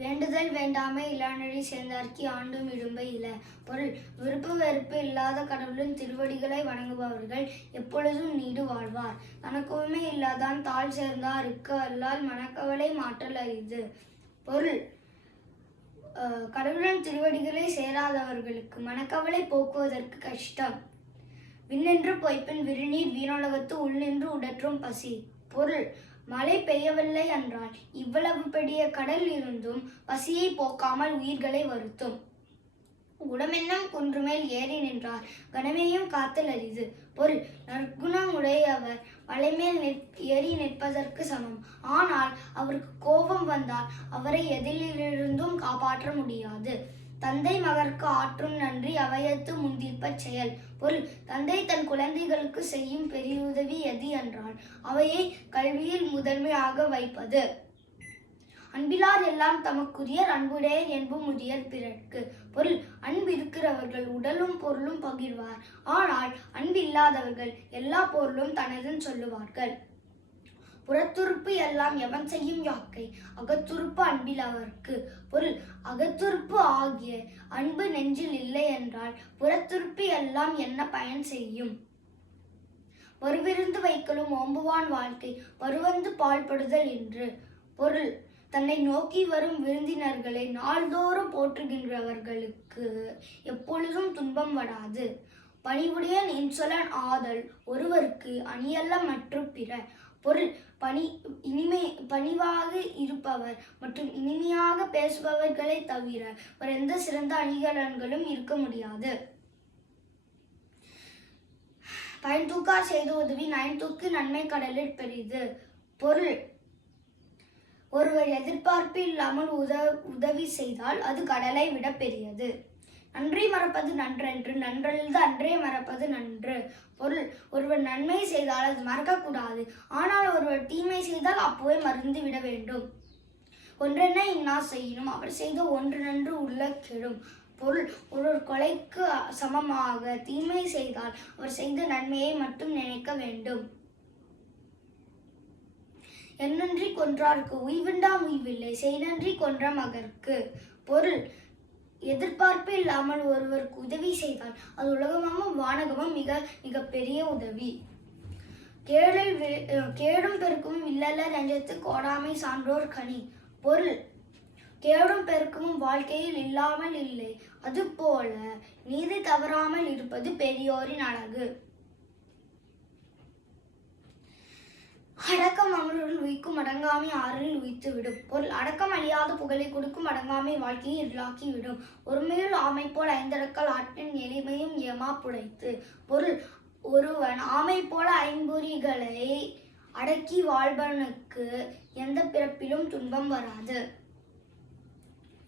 வேண்டுதல் வேண்டாமை இலானடி சேர்ந்தார்க்கு ஆண்டும் இடும்பை இல. பொருள்: விருப்பு வெறுப்பு இல்லாத கடவுளின் திருவடிகளை வணங்குபவர்கள் எப்பொழுதும் நீடு வாழ்வார். தனக்குமே இல்லாதான் தாழ் சேர்ந்தாருக்கு அல்லால் மனக்கவலை மாற்றல் அரிது. பொருள்: கடவுளின் திருவடிகளை சேராதவர்களுக்கு மனக்கவலை போக்குவதற்கு கஷ்டம். விண்ணென்று பொய்ப்பின் விருநீர் வீணுலகத்து உள்நின்று உடற்றும் பசி. பொருள்: மழை பெய்யவில்லை என்றால் இவ்வளவு பெரிய கடல் இருந்தும் பசியை போக்காமல் உயிர்களை வருத்தும். குணமென்னும் குன்றுமேல் ஏறி நின்றார் கனமேயும் காத்தல் அரிது. பொருள்: நற்குணம் உடையவர் மலைமேல் ஏறி நிற்பதற்கு சமம். ஆனால் அவருக்கு கோபம் வந்தால் அவரை எதிலிருந்தும் காப்பாற்ற முடியாது. தந்தை மகற்கு ஆற்றும் நன்றி அவையத்து முந்திப்பச் செயல். பொருள்: தந்தை தன் குழந்தைகளுக்கு செய்யும் பெரியுதவி எது என்றால் அவையை கல்வியில் முதன்மையாக வைப்பது. அன்பிலார் எல்லாம் தமக்குரியர் அன்புடையர் என்பும் உரியர் பிறர்க்கு. பொருள்: அன்பு இருக்கிறவர்கள் உடலும் பொருளும் பகிர்வார். ஆனால் அன்பில்லாதவர்கள் எல்லா பொருளும் தனதுன்னு சொல்லுவார்கள். புறத்துறுப்பு எல்லாம் எவன் செய்யும் யாக்கை அகத்துறுப்பு அன்பில் அவர்க்கு. பொருள்: அகத்துறுப்பு ஆகிய அன்பு நெஞ்சில் இல்லை என்றால் புறத்துறுப்பு எல்லாம் என்ன பயன் செய்யும்? வருவிருந்து வைக்கலும் ஓம்புவான் வாழ்க்கை பருவந்து பாழ்படுதல் என்று. பொருள்: தன்னை நோக்கி வரும் விருந்தினர்களை நாள்தோறும் போற்றுகின்றவர்களுக்கு எப்பொழுதும் துன்பம் வராது. பணிவுடையன் இன்சொலன் ஆதல் ஒருவருக்கு அணியல்ல மற்ற பிற. பொருள்: பணிவாக இருப்பவர் மற்றும் இனிமையாக பேசுபவர்களை தவிர வேறு எந்த சிறந்த அணிகலன்களும் இருக்க முடியாது. பயன்தூக்கார் செய்த உதவி நயன்தூக்கு நன்மை கடலில் பெரிது. பொருள்: ஒருவர் எதிர்பார்ப்பு இல்லாமல் உதவி செய்தால் அது கடலை விட பெரியது. நன்றி மறப்பது நன்றென்று நன்றல்லது அன்றே மறப்பது நன்று. பொருள்: ஒருவர் நன்மை செய்தால் அது மறக்கக்கூடாது. ஆனால் ஒருவர் தீமை செய்தால் அப்போவே மறந்து விட வேண்டும். ஒன்றென்ன இன்னா செய்யினும் அவர் செய்த ஒன்று நன்று உள்ள கெடும். பொருள்: ஒருவர் கொலைக்கு சமமாக தீமை செய்தால் அவர் செய்த நன்மையை மட்டும் நினைக்க வேண்டும். எந்நன்றி கொன்றார்க்கு உய்விண்டாம் உய்வில்லை செய்நன்றி கொன்ற மகற்கு. பொருள்: எதிர்பார்ப்பு இல்லாமல் ஒருவருக்கு உதவி செய்தால் அது உலகமும் வானகமும் மிக மிக பெரிய உதவி. கேடும் பெருக்கும் இல்லல்ல நெஞ்சத்து கோடாமை சான்றோர் கனி. பொருள்: கேடும் பெருக்கமும் வாழ்க்கையில் இல்லாமல் இல்லை. அதுபோல நீதி தவறாமல் இருப்பது பெரியோரின் அழகு. அடக்கம் அமருள் உயிக்கும் அடங்காமை ஆறில் உயித்து விடும். பொருள்: அடக்கம் அழியாத புகழை கொடுக்கும் அடங்காமை வாழ்க்கையை இருளாக்கி விடும். ஒருமையுள் ஆமை போல் ஐந்தடக்கல் ஆற்றின் எளிமையும் ஏமா புடைத்து. பொருள்: ஒருவன் ஆமை போல ஐம்பொறிகளை அடக்கி வாழ்பவனுக்கு எந்த பிறப்பிலும் துன்பம் வராது.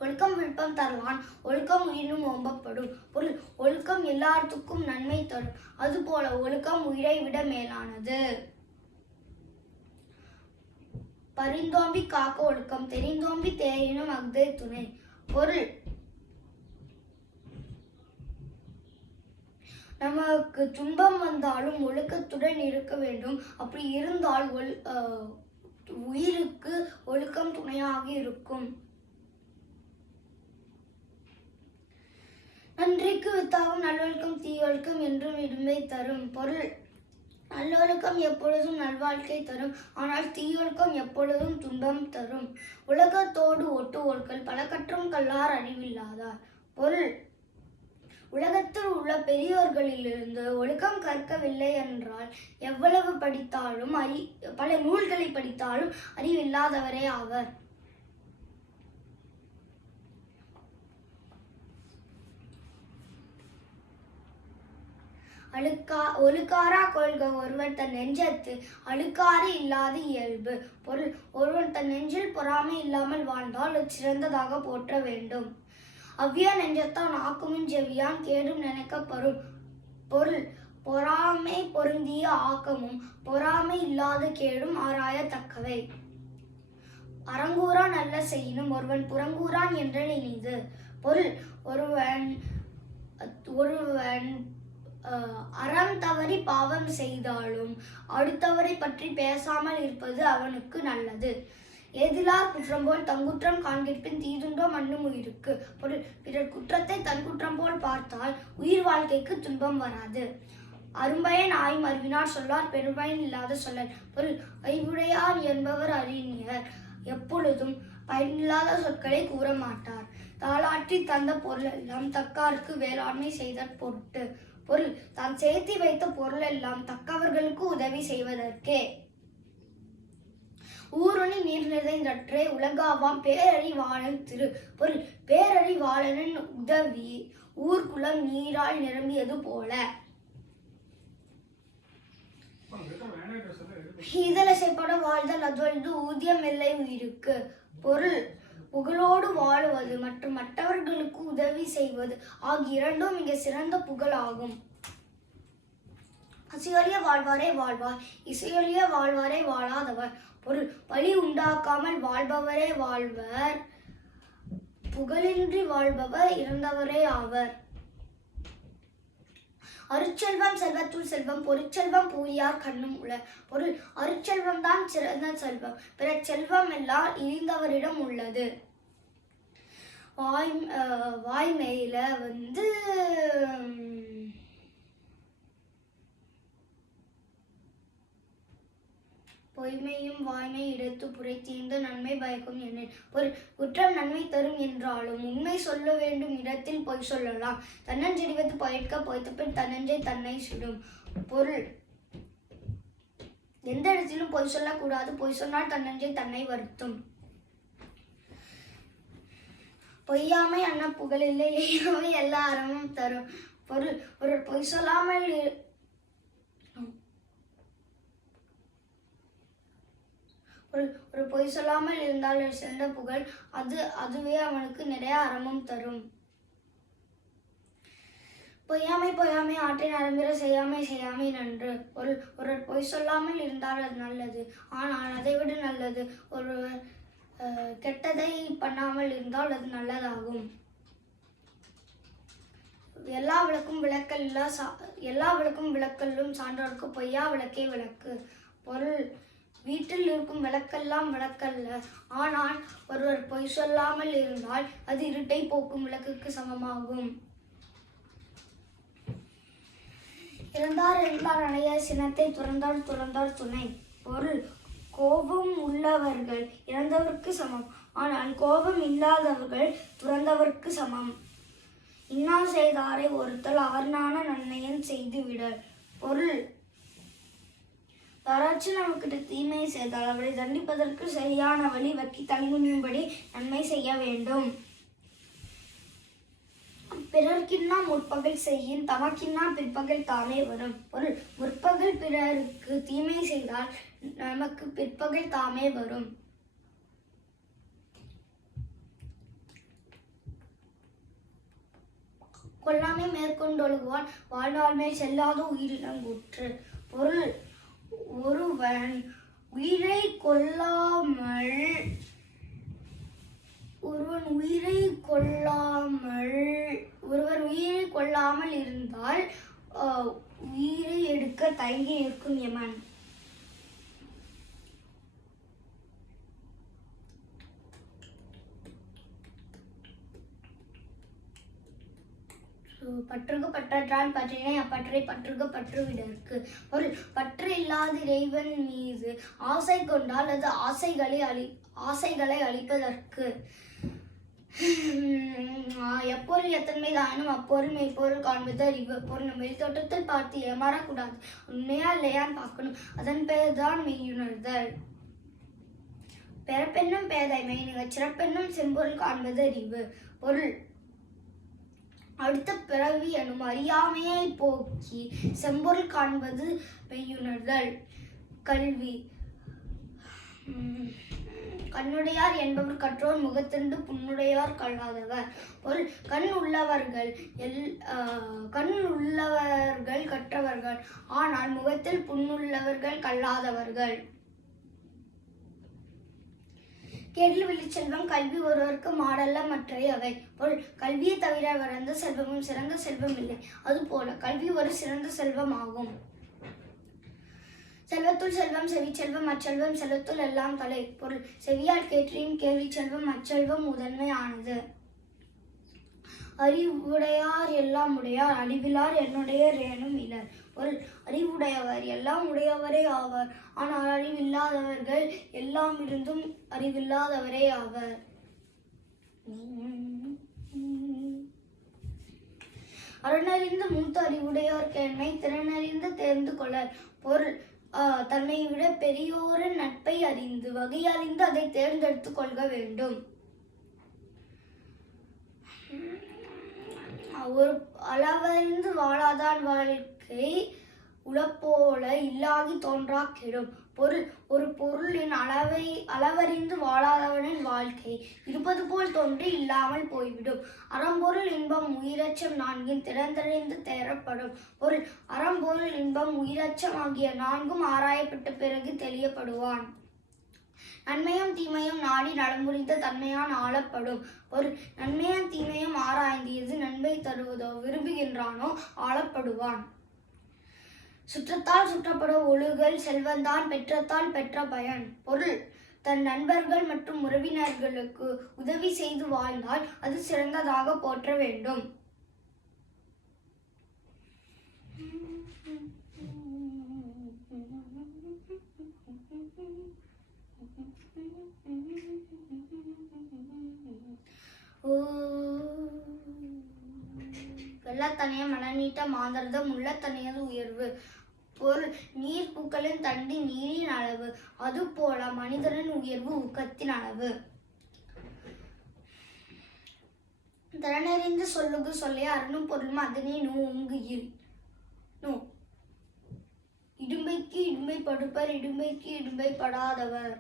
ஒழுக்கம் விழுப்பம் தரலான் ஒழுக்கம் உயிரினும் ஓம்பப்படும். பொருள்: ஒழுக்கம் எல்லாத்துக்கும் நன்மை தரும். அதுபோல ஒழுக்கம் உயிரை விட மேலானது. பரிந்தோம்பி காக்க ஒழுக்கம் தெரிந்தோம்பி தேயினும் அஃதே துணை. பொருள்: நமக்கு துன்பம் வந்தாலும் ஒழுக்கத்துடன் இருக்க வேண்டும். அப்படி இருந்தால் உயிருக்கு ஒழுக்கம் துணையாக இருக்கும். நன்றிக்கு வித்தாகும் நல்லொழுக்கம் தீயொழுக்கம் என்றும் இடும்பை தரும். பொருள்: நல்லொழுக்கம் எப்பொழுதும் நல்வாழ்க்கை தரும். ஆனால் தீயொழுக்கம் எப்பொழுதும் துன்பம் தரும். உலகத்தோடு ஒட்டு ஒழுக்கல் பல கற்றும் கல்லார் அறிவில்லாதார். பொருள்: உலகத்தில் உள்ள பெரியோர்களிலிருந்து ஒழுக்கம் கற்கவில்லை என்றால் எவ்வளவு படித்தாலும் பல நூல்களை படித்தாலும் அறிவில்லாதவரே ஆவர். ஒழுக்காரா கொள்க ஒருவர் தன் நெஞ்சத்து அழுக்காறு இல்லாத இயல்பு. பொருள்: ஒருவன் தன் நெஞ்சில் பொறாமை இல்லாமல் வாழ்ந்தால் அது சிறந்ததாக போற்ற வேண்டும். அவ்விய நெஞ்சத்தான் ஆக்கமும் செவ்வியான் கேடும் நினைக்கப்படும். பொருள்: பொறாமை பொருந்திய ஆக்கமும் பொறாமை இல்லாத கேடும் ஆராயத்தக்கவை. அறங்கூறான் நல்ல செய்யினும் ஒருவன் புறங்கூறான் என்ற இனிது. பொருள்: ஒருவன் அறம் தவறி பாவம் செய்தாலும் அடுத்தவரை பற்றி பேசாமல் இருப்பது அவனுக்கு நல்லது. ஏதிலார் குற்றம் போல் தங்குற்றம் காண்கிற்பின் தீதுண்டோ மண்ணும் உயிருக்கு. பொருள் பிறர் குற்றத்தை தன் குற்றம் போல் பார்த்தால் உயிர் வாழ்க்கைக்கு துன்பம் வராது. அரும்பயன் ஆயும் அறிவினார் சொல்லார் பெரும்பயன் இல்லாத சொல்லல். பொருள் அறிவுடையார் என்பவர் அறிஞர் எப்பொழுதும் பயனில்லாத சொற்களை கூற மாட்டார். தாளாற்றி தந்த பொருள் எல்லாம் தக்காருக்கு வேளாண்மை செய்தற் பொருட்டு. பொருள் தான் சேர்த்தி வைத்த பொருள் எல்லாம் தக்கவர்களுக்கு உதவி செய்வதற்கே. ஊருணி நீர் நிறைந்தற்றே உலகாவாம் பேரறிவாளன் திரு. பொருள் பேரறிவாளனின் உதவி ஊர்குளம் நீரால் நிரம்பியது போல. இதழசைப்பட வாழ்தல் அதுவல்து ஊதியம் இல்லை உயிருக்கு. பொருள் புகழோடு வாழுவது மற்றும் மற்றவர்களுக்கு உதவி செய்வது ஆகிய இரண்டும் மிக சிறந்த புகழ் ஆகும். பசியொழிய வாழ்வாரே வாழ்வார், இசையொழிய வாழ்வாரே வாழாதவர். பொருள் பழி உண்டாக்காமல் வாழ்பவரே வாழ்வர், புகழின்றி வாழ்பவர் இறந்தவரே ஆவர். அருட்செல்வம் செல்வத்துள் செல்வம் பொருட்செல்வம் பூயார் கண்ணும் உள. பொருள் அருட்செல்வம் தான் சிறந்த செல்வம், பிற செல்வம் எல்லாம் இழிந்தவரிடம் உள்ளது. வாய்மையில பொய்மையும் வாய்மை இடத்து புரை தீர்ந்த நன்மை பயக்கும் என்ன. பொருள் குற்றம் நன்மை தரும் என்றாலும் உண்மை சொல்ல வேண்டும் இடத்தில் பொய் சொல்லலாம். தன்னஞ்செடிவது பொய்க்க பொய்த்த பின் தன்னஞ்சை தன்னை சுடும். பொருள் எந்த இடத்திலும் பொய் சொல்லக்கூடாது, பொய் சொன்னால் தன்னஞ்சை தன்னை வருத்தும். பொய்யாமை அண்ணா புகழ் இல்லை, எய்யாமை எல்லா அறமும் தரும். பொருள் ஒரு பொய் சொல்லாமல் ஒரு பொய் சொல்லாமல் இருந்தால் சிறந்த புகழ், அதுவே அவனுக்கு நிறைய அறமும் தரும். பொய்யாமை பொய்யாமை ஆற்றை நரம்பிற செய்யாமை செய்யாமை நன்று. ஒரு பொய் சொல்லாமல் இருந்தால் அது நல்லது, ஆனால் அதை விட நல்லது ஒருவர் கெட்டதை பண்ணாமல் இருந்தால் அது நல்லதாகும். எல்லா விளக்கும் விளக்கல்லும் சான்றோருக்கு பொய்யா விளக்கே விளக்கு. பொருள் வீட்டில் இருக்கும் விளக்கெல்லாம் விளக்கல்ல, ஆனால் ஒருவர் பொய் சொல்லாமல் இருந்தால் அது இருட்டை போக்கும் விளக்குக்கு சமமாகும். இறந்தார் என்றார் அணைய சினத்தை துறந்தார் துறந்தார் துணை. பொருள் கோபம் உள்ளவர்கள் இறந்தவர்க்கு சமம், ஆனால் கோபம் இல்லாதவர்கள் துறந்தவர்க்கு சமம். இன்னா செய்தாரை ஒருத்தல் அவர்னான நன்மையன் செய்து விடல். பொருள் யாராச்சும் நமக்கு தீமை செய்தால் அவரை தண்டிப்பதற்கு சரியான வழி வக்கி தலைமுனியும்படி நன்மை செய்ய வேண்டும். பிறர்க்கின்னா முற்பகல் செய்யின் தமக்கின்னா பிற்பகல் தாமே வரும். பொருள் முற்பகல் பிறருக்கு தீமை செய்தால் நமக்கு பிற்பகல் தாமே வரும். கொல்லாமை மேற்கொண்டொழுகுவான் வாழ்நாள் மேல் செல்லாத உயிரினங்கூற்று. பொருள் ஒருவன் உயிரை கொள்ளாமல் இருந்தால் உயிரை எடுக்க தயங்கி நிற்கும் யமன். பற்றுக பற்றற்றான் பற்றினை அப்பற்றை பற்றுக பற்றுவிடற்கு. ஒரு பற்று இல்லாத இறைவன் மீது ஆசை கொண்டால் அது ஆசைகளை அளிப்பதற்கு. எப்பொருள் எத்தன்மை தானும் அப்பொருள் மெய்ப்பொருள் காண்பது அறிவு. பொருள் வெளித்தோட்டத்தில் பார்த்து ஏமாறக்கூடாது, உண்மையா இல்லையான்னு பார்க்கணும், அதன் பெயர் தான் மெய்யுணர்தல். பிறப்பென்னும் பேதைமை நீங்கள் சிறப்பென்னும் செம்பொருள் காண்பது அறிவு. பொருள் அடுத்த பிறவி எனும் அறியாமையை போக்கி செம்பொருள் காண்பது மெய்யுணர்தல். கல்வி கண்ணுடையார் என்பவர் கற்றோர் முகத்திருந்து புண்ணுடையார் கல்லாதவர். பொருள் கண் உள்ளவர்கள் கற்றவர்கள், ஆனால் முகத்தில் புண்ணுள்ளவர்கள் கல்லாதவர்கள். கேடில் விழிச்செல்வம் கல்வி ஒருவருக்கு மாடல்ல மற்றை அவை. பொருள் கல்வியை தவிர வளர்ந்த செல்வமும் சிறந்த செல்வம் இல்லை, அதுபோல கல்வி ஒரு சிறந்த செல்வம் ஆகும். செல்வத்துள் செல்வம் செவிச்செல்வம் அச்செல்வம் செல்வத்துள் எல்லாம் தலை. பொருள் செவியால் கேட்டறியும் கேள்வி செல்வம் அச்செல்வம் முதன்மை ஆனது. அறிவுடையார் எல்லாம் உடையார் அறிவிலார் என்னுடையர் ஏனும் இலர். பொருள் அறிவுடையவர் எல்லாம் உடையவரே ஆவர், ஆனால் அறிவில்லாதவர்கள் எல்லாம் இருந்தும் அறிவில்லாதவரே ஆவர். அறனறிந்து மூத்த அறிவுடையார் கேண்மை திறனறிந்து தேர்ந்து கொள்ளர். பொருள் தன்னை விட பெரியோரின் நட்பை அறிந்து வகை அறிந்து அதை தேர்ந்தெடுத்து கொள்க வேண்டும். ஒரு அளவறிந்து வாழாதான் வாழ்க்கை உளப்போல இல்லாகி தோன்றா கெடும். பொருள் ஒரு பொருளின் அளவறிந்து வாழாதவனின் வாழ்க்கை இருப்பது போல் தோன்றி இல்லாமல் போய்விடும். அறம்பொருள் இன்பம் உயிரச்சம் நான்கின் திறந்தறிந்து தேரப்படும். பொருள் அறம்பொருள் இன்பம் உயிரச்சம் ஆகிய நான்கும் ஆராயப்பட்ட பிறகு தெளியப்படுவான். நன்மையும் தீமையும் நாடி நலம்புரிந்த தன்மையான் ஆளப்படும். ஒரு நன்மையும் தீமையும் ஆராய்ந்து எது நன்மை தருவதோ விரும்புகின்றானோ ஆளப்படுவான். சுற்றத்தால் சுற்றப்பட ஒழுகல் செல்வந்தான் பெற்றத்தால் பெற்ற பயன். பொருள் தன் நண்பர்கள் மற்றும் உறவினர்களுக்கு உதவி செய்து வாழ்ந்தால் அது சிறந்ததாக போற்ற வேண்டும். வெள்ளத்தனைய மனநீட்ட மாந்தர்தம் உள்ளத்தனையது உயர்வு. பொருள் நீர் பூக்களின் தண்டி நீரின் அளவு, அதுபோல மனிதனின் உயர்வு ஊக்கத்தின் அளவு. திறனறிந்து சொல்லுகு சொல்லே அருணும் பொருளும் அதனை நோங்குகில். இடும்பைக்கு இடும்பை படுப்பர் இடும்பைக்கு இடும்பை படாதவர்.